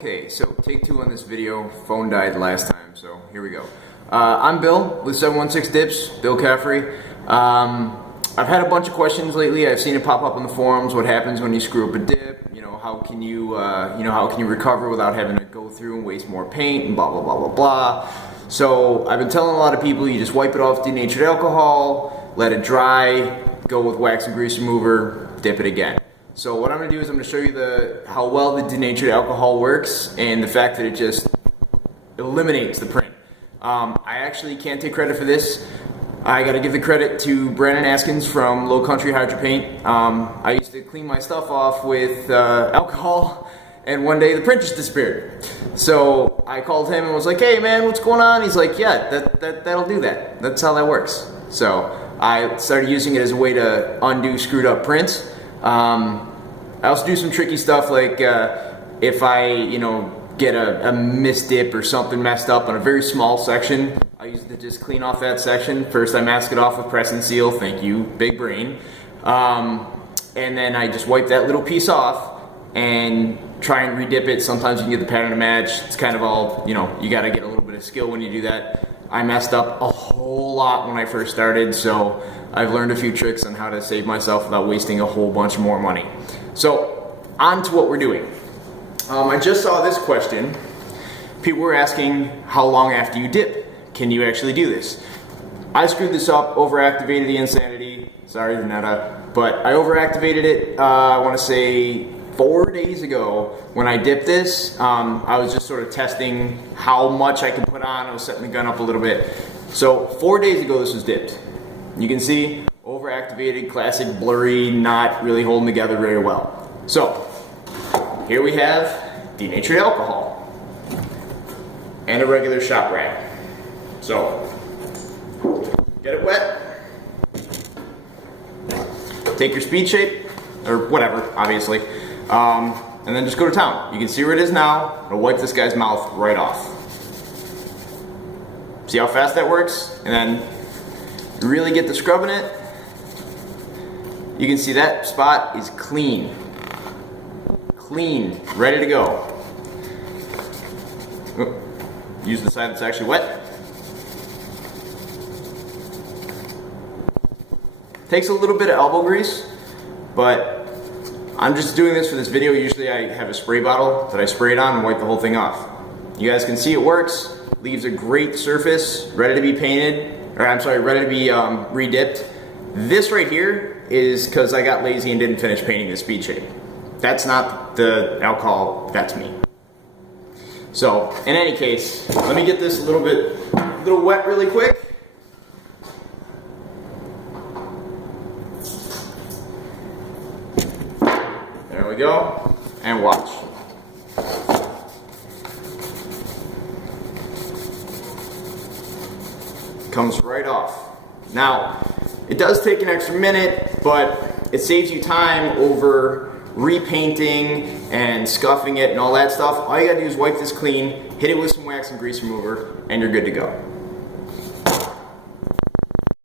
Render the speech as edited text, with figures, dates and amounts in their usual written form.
Okay, so take two on this video. Phone died last time, so here we go. I'm Bill with 716 Dips, Bill Caffrey. I've had a bunch of questions lately. I've seen it pop up on the forums. What happens when you screw up a dip? You know, how can you recover without having to go through and waste more paint and blah blah blah blah blah. So I've been telling a lot of people you just wipe it off denatured alcohol, let it dry, go with wax and grease remover, dip it again. So what I'm going to do is I'm going to show you how well the denatured alcohol works and the fact that it just eliminates the print. I actually can't take credit for this. I got to give the credit to Brandon Askins from Lowcountry Hydropaint. I used to clean my stuff off with alcohol, and one day the print just disappeared. So I called him and was like, "Hey man, what's going on?" He's like, "Yeah, that'll do that. That's how that works." So I started using it as a way to undo screwed up prints. I also do some tricky stuff like if I, get a misdip or something messed up on a very small section, I use it to just clean off that section. First I mask it off with press and seal, thank you, big brain. And then I just wipe that little piece off and try and redip it. Sometimes you can get the pattern to match. It's kind of all, you gotta get a little bit of skill when you do that. I messed up a whole lot when I first started, so I've learned a few tricks on how to save myself without wasting a whole bunch more money. So, on to what we're doing. I just saw this question. People were asking, how long after you dip can you actually do this? I screwed this up, overactivated the Insanity. Sorry, Denatured, but I overactivated it, I want to say 4 days ago. When I dipped this, I was just sort of testing how much I could put on. I was setting the gun up a little bit. So 4 days ago this was dipped. You can see overactivated, classic blurry, not really holding together very well. So here we have denatured alcohol and a regular shop rag. So get it wet, take your speed shape or whatever, obviously, and then just go to town. You can see where it is now. It'll wipe this guy's mouth right off. See how fast that works? And then you really get to scrubbing it. You can see that spot is clean. Clean, ready to go. Use the side that's actually wet. Takes a little bit of elbow grease, but I'm just doing this for this video. Usually I have a spray bottle that I spray it on and wipe the whole thing off. You guys can see it works. Leaves a great surface, ready to be painted, or I'm sorry, ready to be redipped. This right here is because I got lazy and didn't finish painting the speed shape. That's not the alcohol, that's me. So, in any case, let me get this a little wet really quick. There we go, and watch. Comes right off. Now, it does take an extra minute, but it saves you time over repainting and scuffing it and all that stuff. All you gotta do is wipe this clean, hit it with some wax and grease remover, and you're good to go.